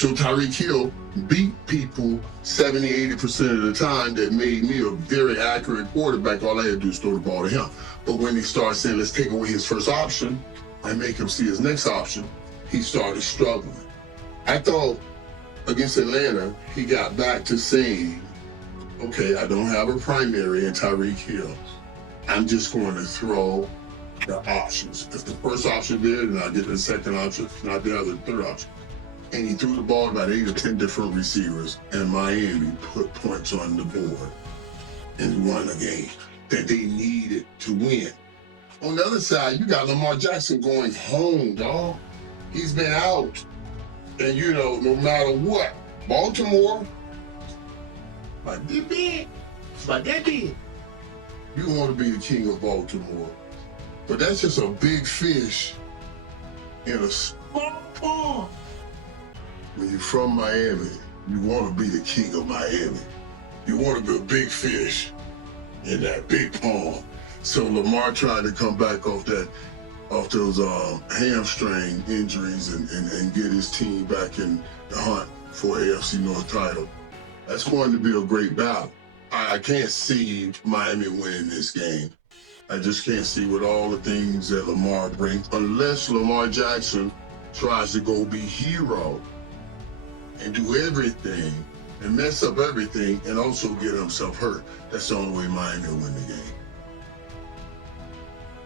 So Tyreek Hill beat people 70-80% of the time that made me a very accurate quarterback. All I had to do is throw the ball to him. But when they started saying, let's take away his first option and make him see his next option, he started struggling. I thought against Atlanta, he got back to saying, okay, I don't have a primary in Tyreek Hill. I'm just going to throw the options. If the first option there, then I get the second option, and I get the third option. And he threw the ball to about 8 or 10 different receivers, and Miami put points on the board and won a game that they needed to win. On the other side, you got Lamar Jackson going home, dog. He's been out. And you know, no matter what, Baltimore, like that big. You want to be the king of Baltimore. But that's just a big fish in a small pond. When you're from Miami, you want to be the king of Miami. You want to be a big fish in that big pond. So Lamar tried to come back off those hamstring injuries and get his team back in the hunt for AFC North title. That's going to be a great battle. I can't see Miami winning this game. I just can't see with all the things that Lamar brings, unless Lamar Jackson tries to go be hero and do everything and mess up everything and also get himself hurt. That's the only way Miami will win the game.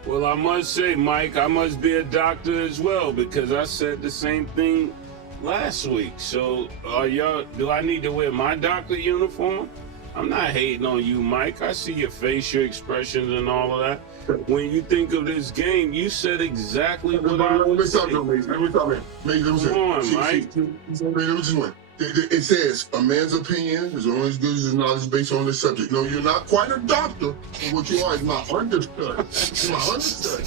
Well, I must say, Mike, I must be a doctor as well, because I said the same thing last week. So do I need to wear my doctor uniform? I'm not hating on you, Mike. I see your facial expressions and all of that. When you think of this game, you said exactly what I was saying. Let me talk. Come on, Mike. It says a man's opinion is only as good as his knowledge based on the subject. No, you're not quite a doctor, but what you are is my understudy. You're my understudy.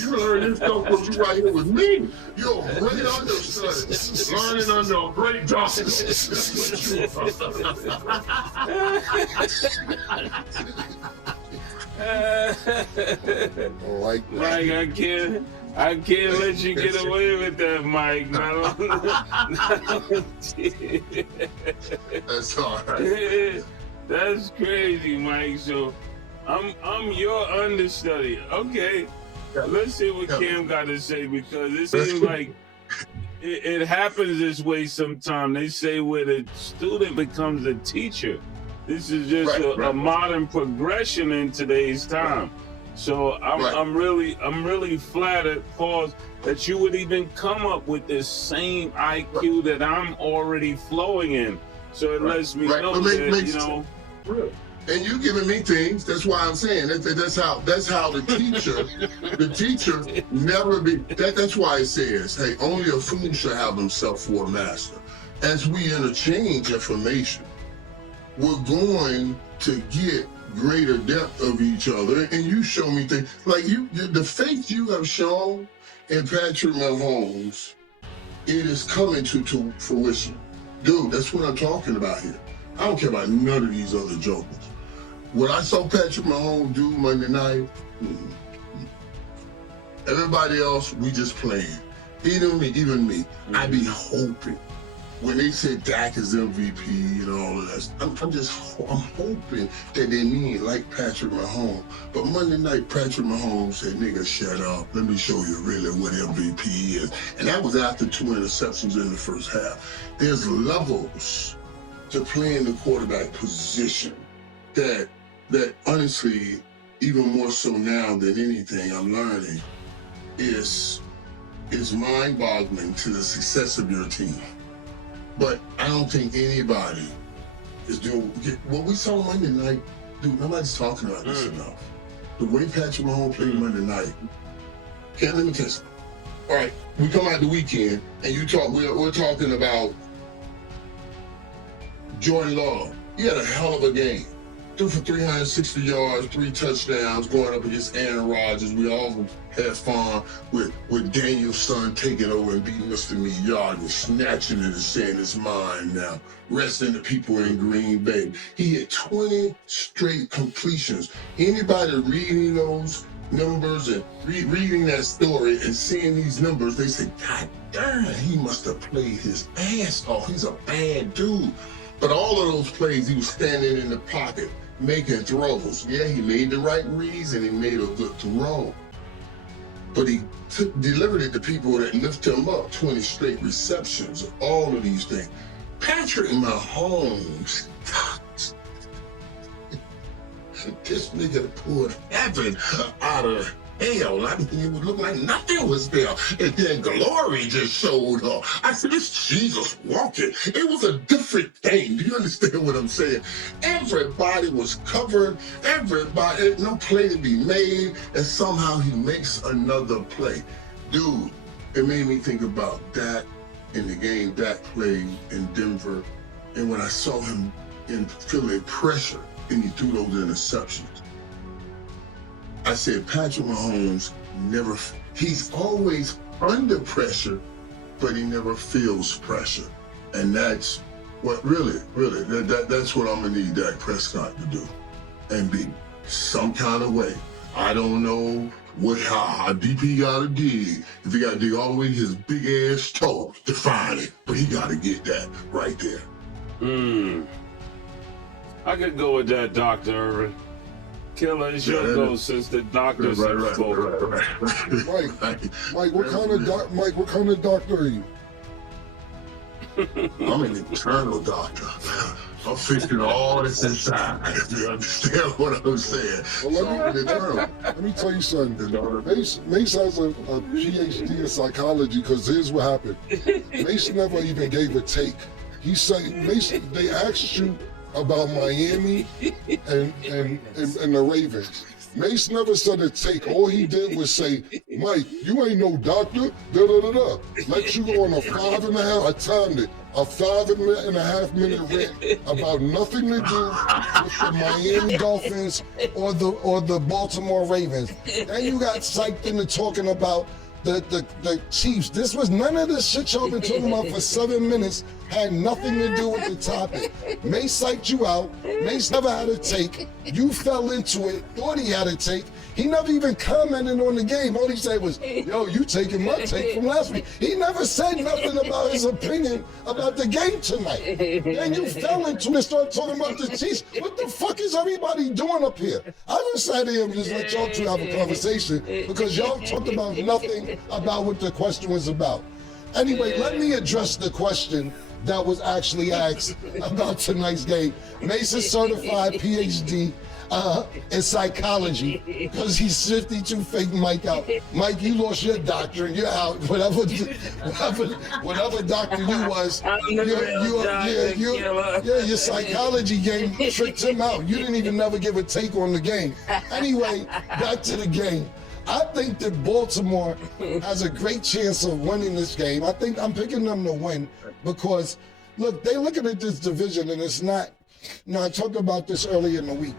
You learn this stuff from you right here with me. You're a great understudy. Learning under a great doctor. Mike, I can't let you get away with that, Mike. That's all right. That's crazy, Mike. So I'm your understudy. Okay. Let's see what Cam got to say, because it seems like it happens this way sometimes. They say where the student becomes a teacher. This is just a modern progression in today's time. So I'm really flattered, Paul, that you would even come up with this same IQ that I'm already flowing in. So it lets me know that, you know. And you giving me things. That's why I'm saying that's how the teacher never be. That's why it says, hey, only a fool should have himself for a master. As we interchange information, we're going to get greater depth of each other, and you show me things like the faith you have shown in Patrick Mahomes, it is coming to fruition. Dude, that's what I'm talking about here. I don't care about none of these other jokers. What I saw Patrick Mahomes do Monday night, everybody else, we just playing. Even me. I be hoping. When they said Dak is MVP and all of that, I'm hoping that they mean like Patrick Mahomes. But Monday night, Patrick Mahomes said, nigga, shut up. Let me show you really what MVP is. And that was after 2 interceptions in the first half. There's levels to playing the quarterback position that honestly, even more so now than anything I'm learning, is mind-boggling to the success of your team. But I don't think anybody is doing what we saw Monday night. Dude, nobody's talking about this enough. The way Patrick Mahomes played Monday night. Okay, let me tell you something. All right, we come out the weekend and we're talking about Jordan Love. He had a hell of a game. Threw for 360 yards, 3 touchdowns, going up against Aaron Rodgers. We all had fun with Daniel's son taking over and beating us to me yard and snatching it and saying it's mine now. Resting the people in Green Bay. He had 20 straight completions. Anybody reading those numbers and reading that story and seeing these numbers, they say, God damn, he must have played his ass off. He's a bad dude. But all of those plays, he was standing in the pocket, making throws. Yeah, he made the right reads and he made a good throw. But he delivered it to people that lifted him up, 20 straight receptions, all of these things. Patrick Mahomes, this nigga pulled heaven out of hell. I mean, it would look like nothing was there. And then glory just showed up. I said, it's Jesus walking. It was a different thing. Do you understand what I'm saying? Everybody was covered. Everybody, no play to be made. And somehow he makes another play. Dude, it made me think about Dak in the game Dak played in Denver. And when I saw him in feeling pressure, and he threw those interceptions. I said, Patrick Mahomes he's always under pressure, but he never feels pressure. And that's what that's what I'm gonna need Dak Prescott to do. And be some kind of way. I don't know how deep he gotta dig. If he gotta dig all the way to his big ass toe to find it. But he gotta get that right there. I could go with that, Dr. Irvin. Killer, it's your go since the doctors have spoken. Mike, what kind of doctor are you? I'm an internal doctor. I'm fixing all this inside. You understand what I'm saying? Well, let me tell you something. Mase has a PhD in psychology because here's what happened. Mase never even gave a take. He said, Mase, they asked you about Miami and the Ravens. Mase never said a take. All he did was say, Mike, you ain't no doctor, da-da-da-da. Let you go on a 5.5, I timed it, a 5.5 minute rant about nothing to do with the Miami Dolphins or the Baltimore Ravens. Then you got psyched into talking about the Chiefs. This was none of this shit y'all been talking about for 7 minutes. Had nothing to do with the topic. Mase psyched you out. Mase never had a take. You fell into it, thought he had a take. He never even commented on the game. All he said was, yo, you taking my take from last week. He never said nothing about his opinion about the game tonight. Then you fell into it and started talking about the Chiefs. What the fuck is everybody doing up here? I just sat here and just let y'all two have a conversation because y'all talked about nothing about what the question was about. Anyway, let me address the question that was actually asked about tonight's game. Mase is certified PhD in psychology because he's 52 fake Mike out. Mike, you lost your doctorate. You're out. Whatever doctor you was, your psychology game tricked him out. You didn't even never give a take on the game. Anyway, back to the game. I think that Baltimore has a great chance of winning this game. I think I'm picking them to win because, look, they're looking at this division and it's not, I talked about this earlier in the week.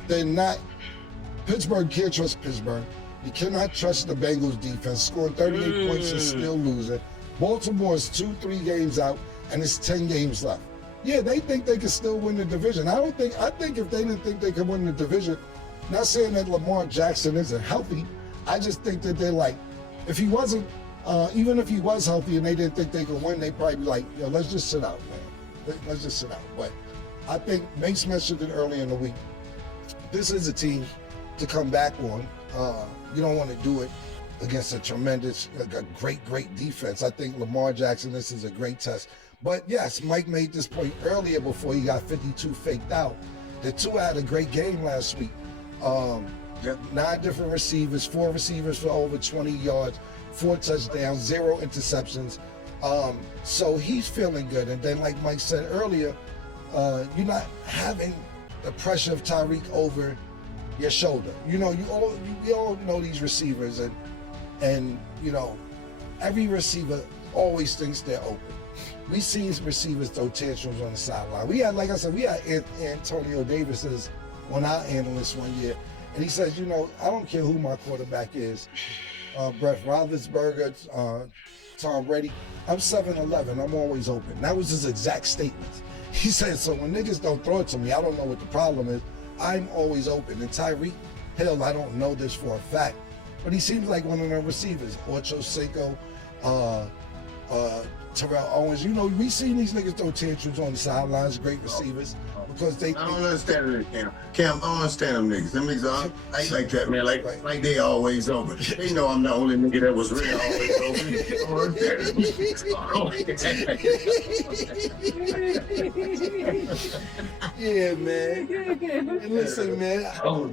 Pittsburgh can't trust Pittsburgh. You cannot trust the Bengals defense. Scoring 38 points and still losing. Baltimore is 2-3 games out and it's 10 games left. Yeah, they think they can still win the division. I think if they didn't think they could win the division, not saying that Lamar Jackson isn't healthy, I just think that they're like, if he wasn't, even if he was healthy and they didn't think they could win, they'd probably be like, yo, let's just sit out, man. Let's just sit out. But I think Mase mentioned it earlier in the week. This is a team to come back on. You don't want to do it against a great defense. I think Lamar Jackson, this is a great test. But yes, Mike made this point earlier before he got 52 faked out. The two had a great game last week. 9 different receivers, 4 receivers for over 20 yards, 4 touchdowns, 0 interceptions. So he's feeling good. And then, like Mike said earlier, you're not having the pressure of Tyreek over your shoulder. You know, we all know these receivers, and you know, every receiver always thinks they're open. We see his receivers throw tantrums on the sideline. We had, like I said, Antonio Davis as one of our analysts one year. And he says, you know, I don't care who my quarterback is, Brett Roethlisberger, Tom Brady, I'm 7'11", I'm always open. That was his exact statement. He said, so when niggas don't throw it to me, I don't know what the problem is, I'm always open. And Tyreek Hill, I don't know this for a fact, but he seems like one of the receivers. Ocho Cinco, Terrell Owens. You know, we seen these niggas throw tantrums on the sidelines, great receivers, because they. I don't understand it, Cam. Cam, I don't understand them niggas. Them niggas are like that, man. Like they always open. They know I'm the only nigga that was really always open. Yeah, man. And listen, man.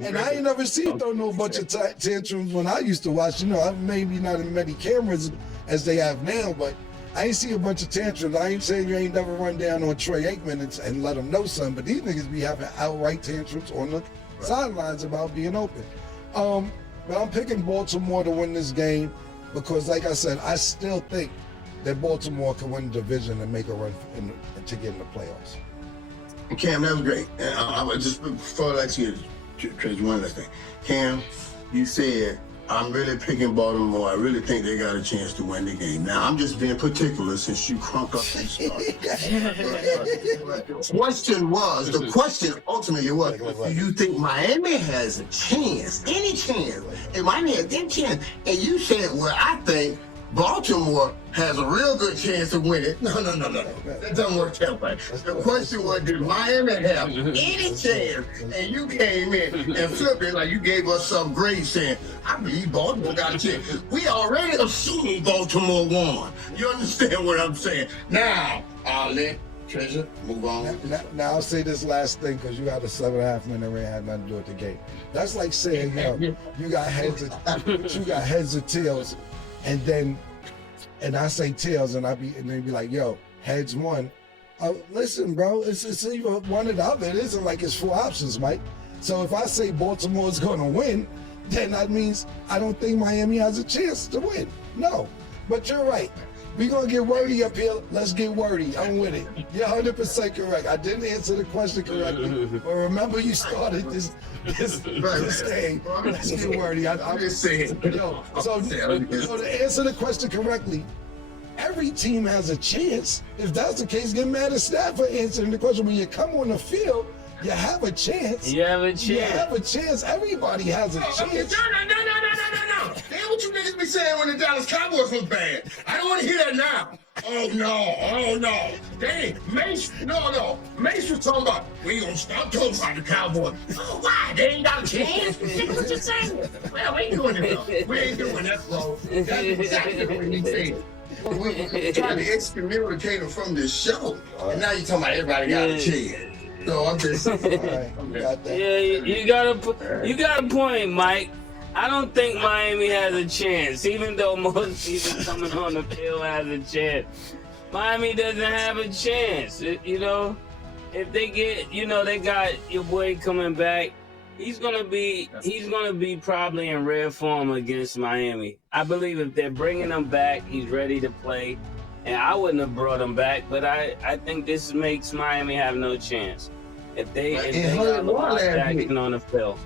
And I ain't never seen throw no bunch of tantrums when I used to watch. You know, maybe not as many cameras as they have now, but I ain't see a bunch of tantrums. I ain't saying you ain't never run down on Troy Aikman and let him know something, but these niggas be having outright tantrums on the sidelines about being open. But I'm picking Baltimore to win this game because, like I said, I still think that Baltimore can win the division and make a run to get in the playoffs. Cam, that was great. And I would just before I let you Trace, one last thing. Cam, you said I'm really picking Baltimore. I really think they got a chance to win the game. Now, I'm just being particular since you crunk up and started. The question ultimately was, do you think Miami has a chance, any chance? And Miami has any chance. And you said, well, I think Baltimore has a real good chance of winning. No. That doesn't work that way. The question was, did Miami have any chance? And you came in and flipped it like you gave us some grade saying, I believe Baltimore got a chance. We already assumed Baltimore won. You understand what I'm saying? Now, I'll let Treasure move on. Now I'll say this last thing because you got a 7.5 minute rain had nothing to do with the game. That's like saying, you got heads or tails. And I say tails, and they be like, yo, heads won. Listen, bro, it's either one or the other. It isn't like it's 4 options, Mike. So if I say Baltimore's gonna win, then that means I don't think Miami has a chance to win. No, but you're right. We're gonna get wordy up here. Let's get wordy. I'm with it. You're 100% correct. I didn't answer the question correctly, but remember you started this thing. Let's get wordy. I'm just saying. Yo, so to answer the question correctly, every team has a chance. If that's the case, get mad at staff for answering the question. When you come on the field, you have a chance. You have a chance. You have a chance. Everybody has a chance. No. That's what you niggas be saying when the Dallas Cowboys look bad. I don't want to hear that now. Oh no. Dang, Mase, no. Mase was talking about, we ain't gonna stop talking about the Cowboys. Oh, why? They ain't got a chance? What you saying? Well, we ain't doing it, bro. We ain't doing that, bro. That's exactly what he said. We're trying to excommunicate him from this show. And now you're talking about everybody got a chance. No, I'm just right, got that. Yeah, you got a point, Mike. I don't think Miami has a chance, even though most people coming on the field has a chance. Miami doesn't have a chance. If they get, they got your boy coming back. He's gonna be probably in rare form against Miami. I believe if they're bringing him back, he's ready to play. And I wouldn't have brought him back, but I think this makes Miami have no chance. If they got Lamar Jackson on the field.